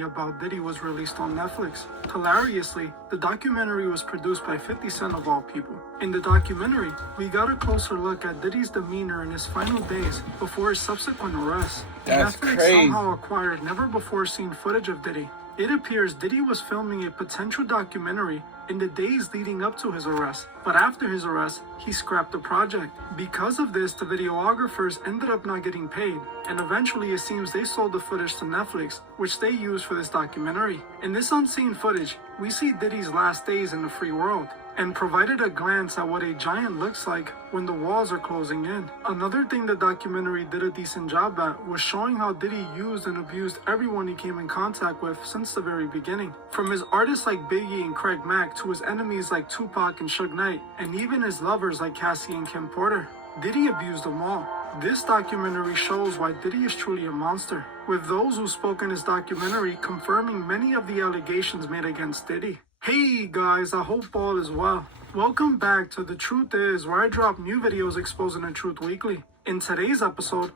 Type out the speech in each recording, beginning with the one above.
about Diddy was released on Netflix. Hilariously, the documentary was produced by 50 Cent of all people. In the documentary, we got a closer look at Diddy's demeanor in his final days before his subsequent arrest. That's Netflix crazy. somehow acquired never-before-seen footage of Diddy. It appears Diddy was filming a potential documentary in the days leading up to his arrest, but after his arrest, he scrapped the project. Because of this, the videographers ended up not getting paid, and eventually it seems they sold the footage to Netflix, which they used for this documentary. In this unseen footage, we see Diddy's last days in the free world, and provided a glance at what a giant looks like when the walls are closing in. Another thing the documentary did a decent job at was showing how Diddy used and abused everyone he came in contact with since the very beginning. From his artists like Biggie and Craig Mack to his enemies like Tupac and Suge Knight, and even his lovers like Cassie and Kim Porter. Diddy abused them all. This documentary shows why Diddy is truly a monster, with those who spoke in his documentary confirming many of the allegations made against Diddy. Hey guys, I hope all is well. Welcome back to The Truth Is, where I drop new videos exposing the truth weekly. In today's episode,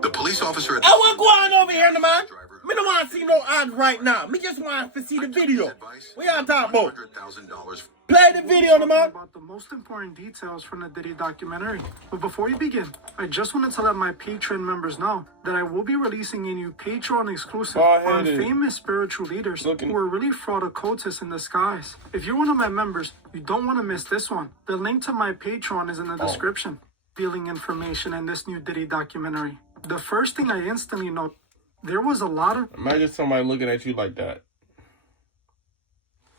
The police officer at Hey, what's going on over here, man? Me don't want to see no ads right now. Me just want to see the video. We are talking about. $100,000. Play the video, man. about the most important details from the Diddy documentary. But before we begin, I just wanted to let my Patreon members know that I will be releasing a new Patreon exclusive on famous spiritual leaders who are really fraud occultists in disguise. If you're one of my members, you don't want to miss this one. The link to my Patreon is in the description. Revealing information in this new Diddy documentary. The first thing I instantly note, there was a lot of... Imagine somebody looking at you like that.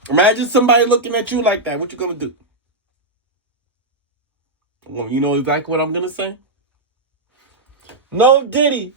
Imagine somebody looking at you like that. What you gonna do? Well, you know exactly what I'm gonna say? No Diddy.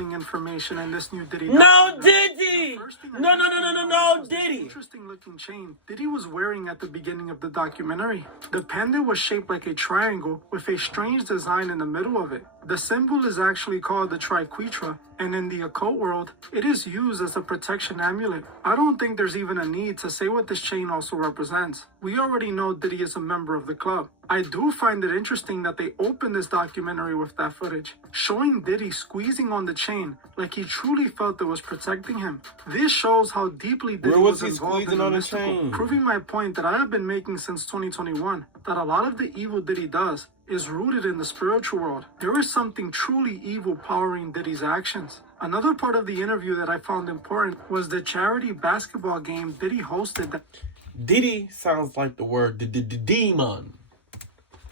information in this new Diddy. No Diddy! No Diddy! Interesting looking chain Diddy was wearing at the beginning of the documentary. The pendant was shaped like a triangle with a strange design in the middle of it. The symbol is actually called the triquetra, and in the occult world, it is used as a protection amulet. I don't think there's even a need to say what this chain also represents. We already know Diddy is a member of the club. I do find it interesting that they opened this documentary with that footage, showing Diddy squeezing on the chain like he truly felt it was protecting him. This shows how deeply Diddy was involved in the mystical, proving my point that I have been making since 2021, that a lot of the evil Diddy does is rooted in the spiritual world. There is something truly evil powering Diddy's actions. Another part of the interview that I found important was the charity basketball game Diddy hosted. Diddy sounds like the word demon.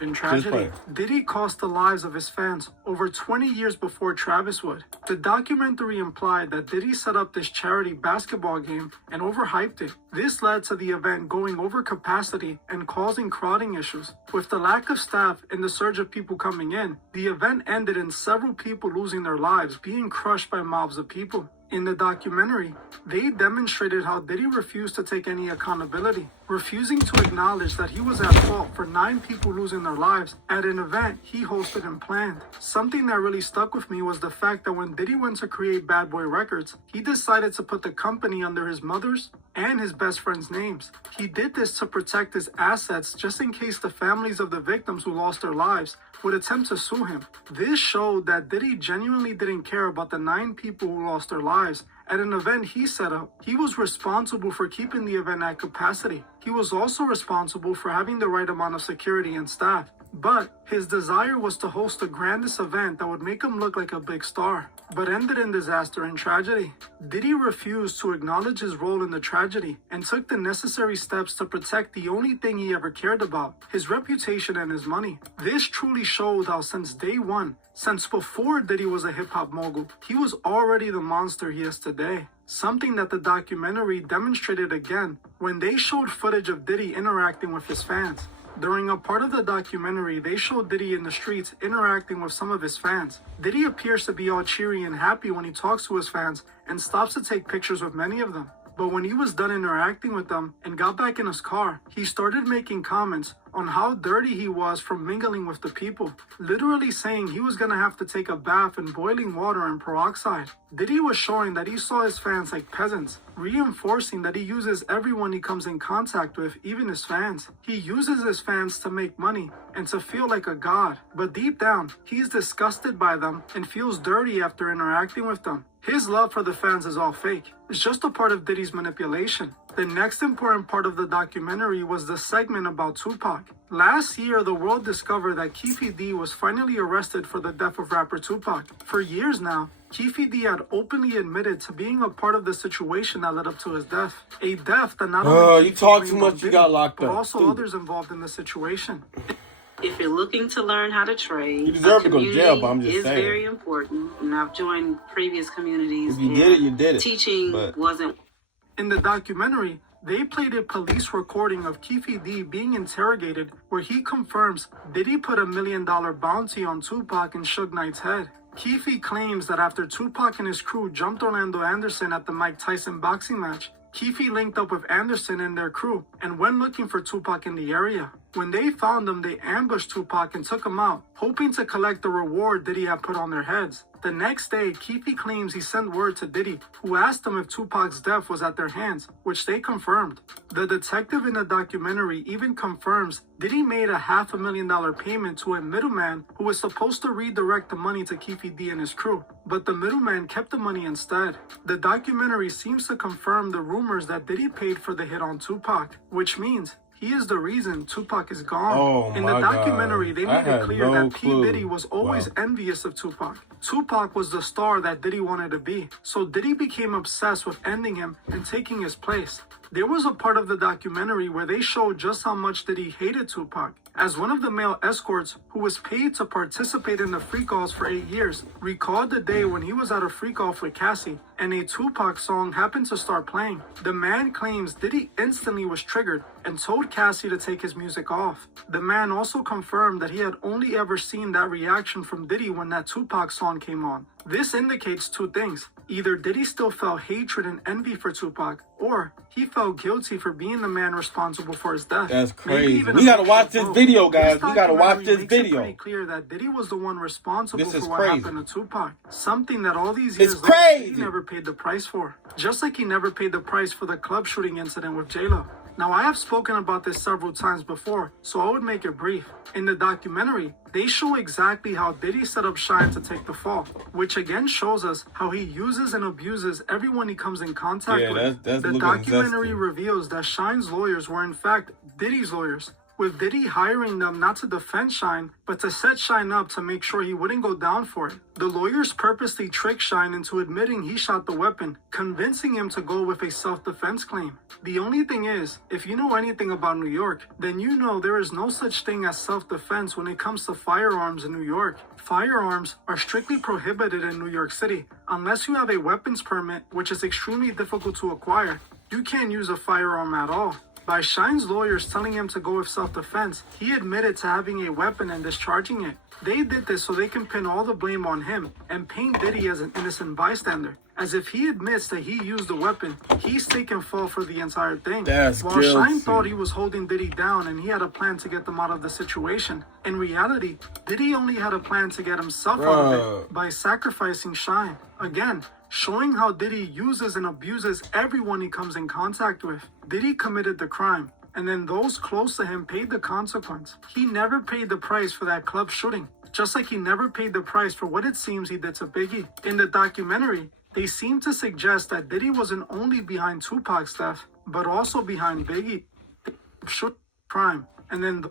In tragedy, Diddy cost the lives of his fans over 20 years before Travis would. The documentary implied that Diddy set up this charity basketball game and overhyped it. This led to the event going over capacity and causing crowding issues. With the lack of staff and the surge of people coming in, the event ended in several people losing their lives, being crushed by mobs of people. In the documentary, they demonstrated how Diddy refused to take any accountability, refusing to acknowledge that he was at fault for 9 people losing their lives at an event he hosted and planned. Something that really stuck with me was the fact that when Diddy went to create Bad Boy Records, he decided to put the company under his mother's and his best friend's names. He did this to protect his assets just in case the families of the victims who lost their lives would attempt to sue him. This showed that Diddy genuinely didn't care about the 9 people who lost their lives at an event he set up. He was responsible for keeping the event at capacity. He was also responsible for having the right amount of security and staff. But his desire was to host the grandest event that would make him look like a big star, but ended in disaster and tragedy. Diddy refused to acknowledge his role in the tragedy and took the necessary steps to protect the only thing he ever cared about, his reputation and his money. This truly showed how since day one, since before Diddy was a hip-hop mogul, he was already the monster he is today. Something that the documentary demonstrated again when they showed footage of Diddy interacting with his fans. During a part of the documentary, they showed Diddy in the streets interacting with some of his fans. Diddy appears to be all cheery and happy when he talks to his fans and stops to take pictures with many of them. But when he was done interacting with them and got back in his car, he started making comments on how dirty he was from mingling with the people, literally saying he was gonna have to take a bath in boiling water and peroxide. Diddy was showing that he saw his fans like peasants, reinforcing that he uses everyone he comes in contact with, even his fans. He uses his fans to make money and to feel like a god, but deep down, he's disgusted by them and feels dirty after interacting with them. His love for the fans is all fake. It's just a part of Diddy's manipulation. The next important part of the documentary was the segment about Tupac. Last year, the world discovered that Keefe D was finally arrested for the death of rapper Tupac. For years now, Keefe D had openly admitted to being a part of the situation that led up to his death. A death that not only you talk too much, you got locked but up. also others involved in the situation. If you're looking to learn how to trade, You deserve to go to jail, but I'm just is saying. very important. And I've joined previous communities. If you did it, you did it. Teaching wasn't. In the documentary, they played a police recording of Keefe D being interrogated where he confirms Diddy put $1 million bounty on Tupac and Suge Knight's head. Keefe claims that after Tupac and his crew jumped Orlando Anderson at the Mike Tyson boxing match, Keefe linked up with Anderson and their crew and went looking for Tupac in the area. When they found him, they ambushed Tupac and took him out, hoping to collect the reward Diddy had put on their heads. The next day, Keefe claims he sent word to Diddy, who asked him if Tupac's death was at their hands, which they confirmed. The detective in the documentary even confirms Diddy made a $500,000 payment to a middleman who was supposed to redirect the money to Keefe D and his crew, but the middleman kept the money instead. The documentary seems to confirm the rumors that Diddy paid for the hit on Tupac, which means he is the reason Tupac is gone. In the documentary, they made it clear that P. Diddy was always envious of Tupac. Tupac was the star that Diddy wanted to be, so Diddy became obsessed with ending him and taking his place. There was a part of the documentary where they showed just how much Diddy hated Tupac. As one of the male escorts who was paid to participate in the freak-offs for 8 years, recalled the day when he was at a freak-off with Cassie and a Tupac song happened to start playing. The man claims Diddy instantly was triggered and told Cassie to take his music off. The man also confirmed that he had only ever seen that reaction from Diddy when that Tupac song came on. This indicates two things. Either Diddy still felt hatred and envy for Tupac, or he felt guilty for being the man responsible for his death. That's crazy. We gotta watch this video, guys. We gotta watch this video. It's pretty clear that Diddy was the one responsible for what crazy. happened to Tupac. Something that all these years It's crazy. later, he never paid the price for. Just like he never paid the price for the club shooting incident with J-Lo. Now, I have spoken about this several times before, so I would make it brief. In the documentary, they show exactly how Diddy set up Shine to take the fall, which again shows us how he uses and abuses everyone he comes in contact with. The documentary reveals that Shine's lawyers were in fact Diddy's lawyers, with Diddy hiring them not to defend Shine, but to set Shine up to make sure he wouldn't go down for it. The lawyers purposely tricked Shine into admitting he shot the weapon, convincing him to go with a self-defense claim. The only thing is, if you know anything about New York, then you know there is no such thing as self-defense when it comes to firearms in New York. Firearms are strictly prohibited in New York City. Unless you have a weapons permit, which is extremely difficult to acquire, you can't use a firearm at all. By Shine's lawyers telling him to go with self-defense, he admitted to having a weapon and discharging it. They did this so they can pin all the blame on him and paint Diddy as an innocent bystander. As if he admits that he used the weapon, he's taking fall for the entire thing. While Shine thought he was holding Diddy down and he had a plan to get them out of the situation, in reality, Diddy only had a plan to get himself out of it by sacrificing Shine. Again, showing how Diddy uses and abuses everyone he comes in contact with. Diddy committed the crime, and then those close to him paid the consequence. He never paid the price for that club shooting, just like he never paid the price for what it seems he did to Biggie. In the documentary, they seem to suggest that Diddy wasn't only behind Tupac's death, but also behind Biggie. Shoot crime, and then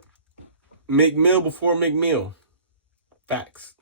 McMill before McMill. Facts.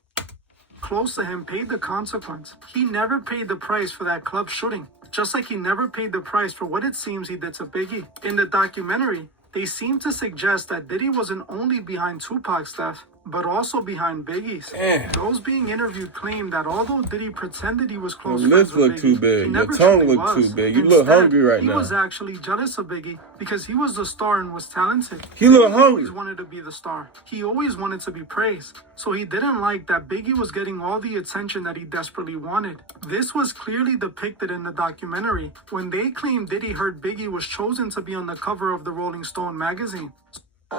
Close to him paid the consequence. He never paid the price for that club shooting, just like he never paid the price for what it seems he did to Biggie. In the documentary, they seem to suggest that Diddy wasn't only behind Tupac's death, but also behind Biggie's. Those being interviewed claim that although Diddy pretended he was close friends with Biggie, too big. he never Your tongue truly looked was. too big. You Instead, look hungry right now. He was actually jealous of Biggie because he was the star and was talented. He look Biggie hungry. always wanted to be the star. He always wanted to be praised. So he didn't like that Biggie was getting all the attention that he desperately wanted. This was clearly depicted in the documentary when they claimed Diddy heard Biggie was chosen to be on the cover of the Rolling Stone magazine. So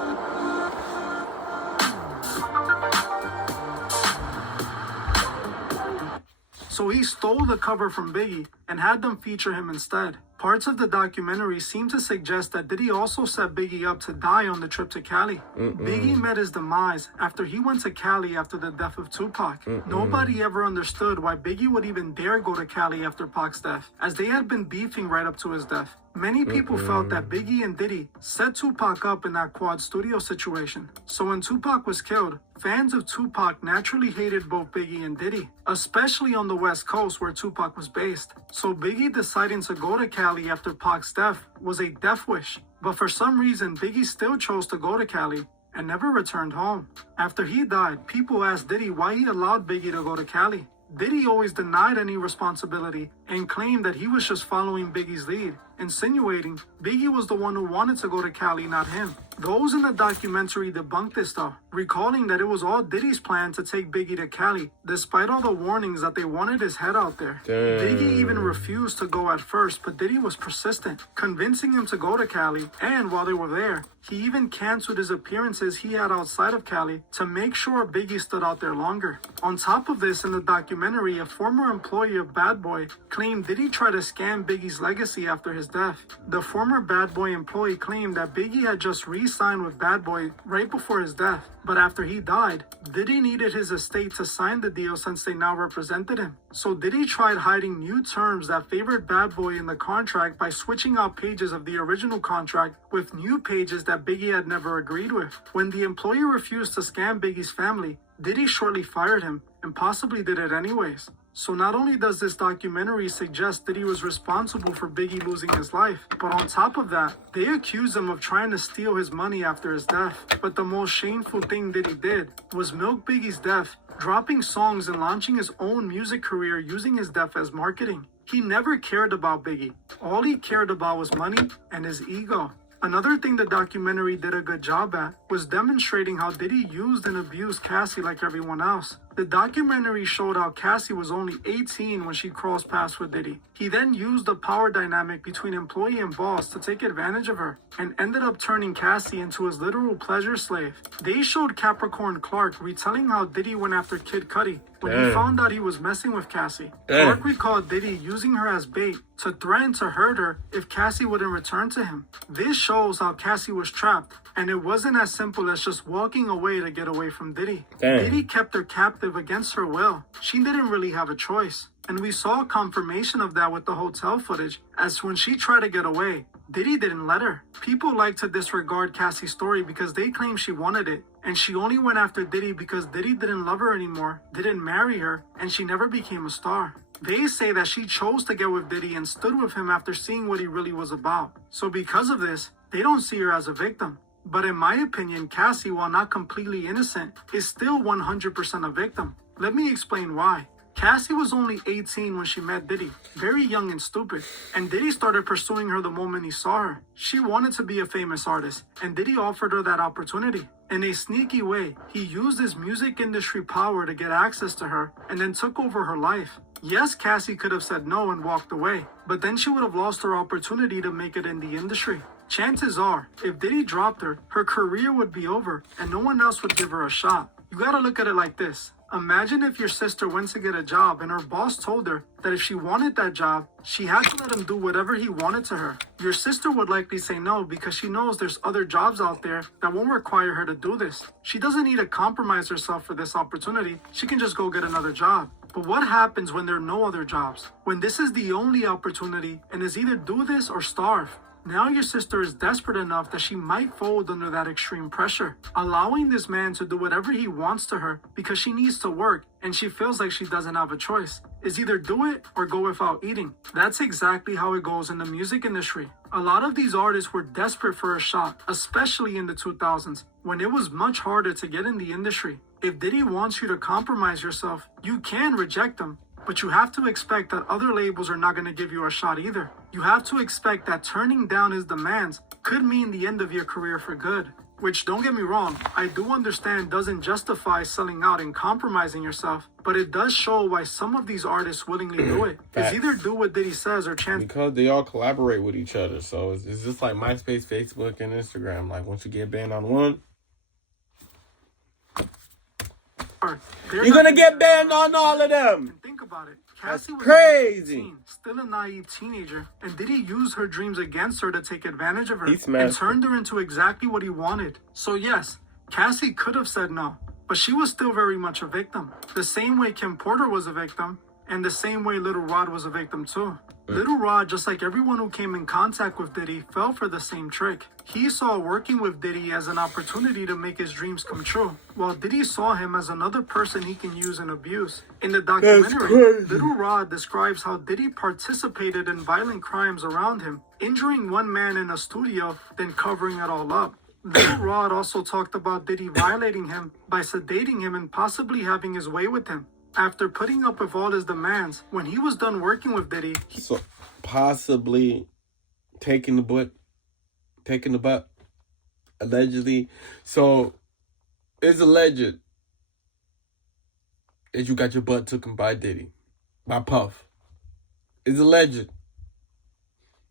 he stole the cover from Biggie and had them feature him instead. Parts of the documentary seem to suggest that Diddy also set Biggie up to die on the trip to Cali. Biggie met his demise after he went to Cali after the death of Tupac. Nobody ever understood why Biggie would even dare go to Cali after Pac's death, as they had been beefing right up to his death. Many people felt that Biggie and Diddy set Tupac up in that quad studio situation. So when Tupac was killed, fans of Tupac naturally hated both Biggie and Diddy, especially on the West Coast where Tupac was based. So Biggie deciding to go to Cali after Pac's death was a death wish. But for some reason, Biggie still chose to go to Cali and never returned home. After he died, people asked Diddy why he allowed Biggie to go to Cali. Diddy always denied any responsibility and claimed that he was just following Biggie's lead, insinuating Biggie was the one who wanted to go to Cali, not him. Those in the documentary debunked this though, recalling that it was all Diddy's plan to take Biggie to Cali, despite all the warnings that they wanted his head out there. Biggie even refused to go at first, but Diddy was persistent, convincing him to go to Cali, and while they were there, he even canceled his appearances he had outside of Cali to make sure Biggie stood out there longer. On top of this, in the documentary, a former employee of Bad Boy claimed Diddy tried to scam Biggie's legacy after his death. The former Bad Boy employee claimed that Biggie had just re-signed with Bad Boy right before his death, but after he died, Diddy needed his estate to sign the deal since they now represented him. So Diddy tried hiding new terms that favored Bad Boy in the contract by switching out pages of the original contract with new pages that Biggie had never agreed with. When the employee refused to scam Biggie's family, Diddy shortly fired him and possibly did it anyways. So not only does this documentary suggest that he was responsible for Biggie losing his life, but on top of that, they accuse him of trying to steal his money after his death. But the most shameful thing that he did was milk Biggie's death, dropping songs and launching his own music career using his death as marketing. He never cared about Biggie. All he cared about was money and his ego. Another thing the documentary did a good job at was demonstrating how Diddy used and abused Cassie like everyone else. The documentary showed how Cassie was only 18 when she crossed paths with Diddy. He then used the power dynamic between employee and boss to take advantage of her and ended up turning Cassie into his literal pleasure slave. They showed Capricorn Clark retelling how Diddy went after Kid Cudi when he found out he was messing with Cassie. Clark recalled Diddy using her as bait to threaten to hurt her if Cassie wouldn't return to him. This shows how Cassie was trapped, and it wasn't as simple as just walking away to get away from Diddy. Diddy kept her captive against her will. She didn't really have a choice. And we saw confirmation of that with the hotel footage, as when she tried to get away, Diddy didn't let her. People like to disregard Cassie's story because they claim she wanted it, and she only went after Diddy because Diddy didn't love her anymore, didn't marry her, and she never became a star. They say that she chose to get with Diddy and stood with him after seeing what he really was about. So because of this, they don't see her as a victim. But in my opinion, Cassie, while not completely innocent, is still 100% a victim. Let me explain why. Cassie was only 18 when she met Diddy, very young and stupid, and Diddy started pursuing her the moment he saw her. She wanted to be a famous artist, and Diddy offered her that opportunity. In a sneaky way, he used his music industry power to get access to her, and then took over her life. Yes, Cassie could have said no and walked away, but then she would have lost her opportunity to make it in the industry. Chances are, if Diddy dropped her, her career would be over, and no one else would give her a shot. You gotta look at it like this. Imagine if your sister went to get a job and her boss told her that if she wanted that job, she had to let him do whatever he wanted to her. Your sister would likely say no because she knows there's other jobs out there that won't require her to do this. She doesn't need to compromise herself for this opportunity. She can just go get another job. But what happens when there are no other jobs? When this is the only opportunity and is either do this or starve? Now your sister is desperate enough that she might fold under that extreme pressure, allowing this man to do whatever he wants to her because she needs to work and she feels like she doesn't have a choice. Is either do it or go without eating. That's exactly how it goes in the music industry. A lot of these artists were desperate for a shot, especially in the 2000s, when it was much harder to get in the industry. If Diddy wants you to compromise yourself, you can reject him. But you have to expect that other labels are not going to give you a shot either. You have to expect that turning down his demands could mean the end of your career for good. Which, don't get me wrong, I do understand doesn't justify selling out and compromising yourself, but it does show why some of these artists willingly do it. It's either do what Diddy says or chance. Because they all collaborate with each other. So it's just like MySpace, Facebook, and Instagram. Like, once you get banned on one, you're going to get banned on all of them. And think about it. Cassie was crazy. 18, still a naive teenager, and Diddy used her dreams against her to take advantage of her He smashed and turned her into exactly what he wanted. So yes, Cassie could have said no, but she was still very much a victim. The same way Kim Porter was a victim, and the same way Little Rod was a victim too. Little Rod, just like everyone who came in contact with Diddy, fell for the same trick. He saw working with Diddy as an opportunity to make his dreams come true, while Diddy saw him as another person he can use and abuse. In the documentary, Little Rod describes how Diddy participated in violent crimes around him, injuring one man in a studio, then covering it all up. Little Rod also talked about Diddy violating him by sedating him and possibly having his way with him. After putting up with all his demands, when he was done working with Diddy, so possibly taking the butt, allegedly. So it's alleged that you got your butt taken by Diddy, by Puff. It's alleged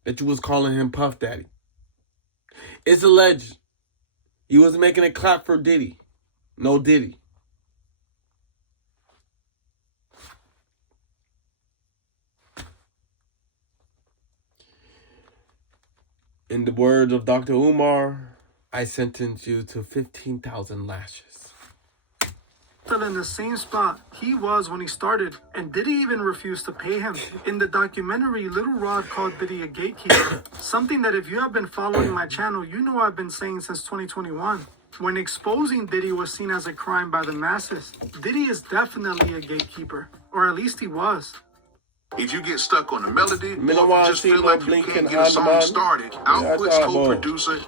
that you was calling him Puff Daddy. It's alleged you was making a clap for Diddy, no Diddy. In the words of Dr. Umar, I sentence you to 15,000 lashes. still in the same spot he was when he started, and Diddy even refused to pay him. In the documentary, Little Rod called Diddy a gatekeeper, something that if you have been following my channel, you know I've been saying since 2021. When exposing Diddy was seen as a crime by the masses, Diddy is definitely a gatekeeper, or at least he was. If you get stuck on the melody, or if Meanwhile, you just see feel no like you blinking can't get a song on started, Output's that's all. co-producer.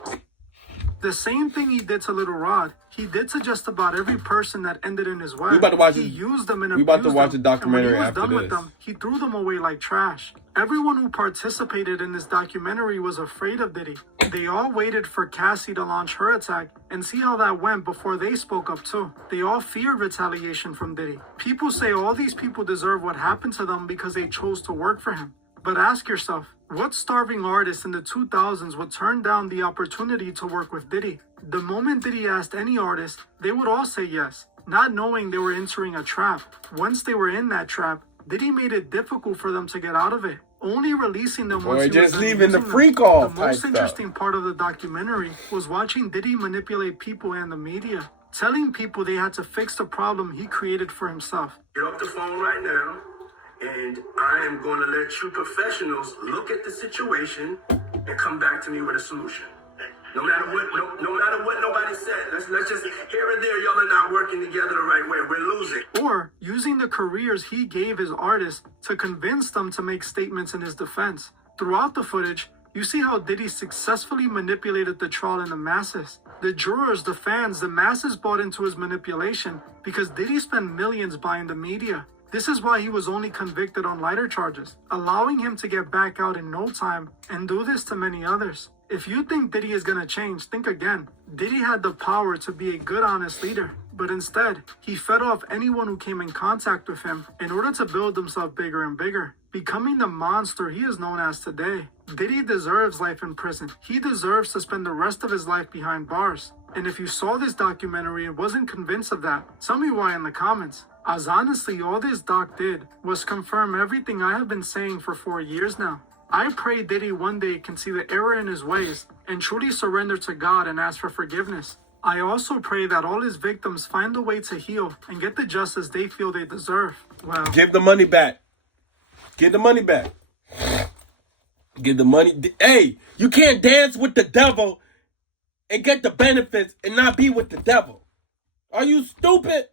The same thing he did to Little Rod, he did to just about every person that ended in his way. We about to watch he it. used them and We about to abused watch them. a documentary and when he was after done with this. them, he threw them away like trash. Everyone who participated in this documentary was afraid of Diddy. They all waited for Cassie to launch her attack and see how that went before they spoke up too. They all feared retaliation from Diddy. People say all these people deserve what happened to them because they chose to work for him. But ask yourself, what starving artist in the 2000s would turn down the opportunity to work with Diddy? The moment Diddy asked any artist, they would all say yes, not knowing they were entering a trap. Once they were in that trap, Diddy made it difficult for them to get out of it, only releasing them once he was just done leaving the using free them. call The type most stuff. interesting part of the documentary was watching Diddy manipulate people and the media, telling people they had to fix the problem he created for himself. Get off the phone right now, and I am going to let you professionals look at the situation and come back to me with a solution. No matter what nobody said. Let's just here and there, y'all are not working together the right way. We're losing. Or using the careers he gave his artists to convince them to make statements in his defense. Throughout the footage, you see how Diddy successfully manipulated the trial and the masses. The jurors, the fans, the masses bought into his manipulation because Diddy spent millions buying the media. This is why he was only convicted on lighter charges, allowing him to get back out in no time and do this to many others. If you think Diddy is gonna change, think again. Diddy had the power to be a good, honest leader, but instead, he fed off anyone who came in contact with him in order to build himself bigger and bigger, becoming the monster he is known as today. Diddy deserves life in prison. He deserves to spend the rest of his life behind bars. And if you saw this documentary and wasn't convinced of that, tell me why in the comments. As honestly, all this doc did was confirm everything I have been saying for 4 years now. I pray Diddy one day can see the error in his ways and truly surrender to God and ask for forgiveness. I also pray that all his victims find a way to heal and get the justice they feel they deserve. Well, Give the money back. Give the money back. Give the money. Hey, you can't dance with the devil and get the benefits and not be with the devil. Are you stupid?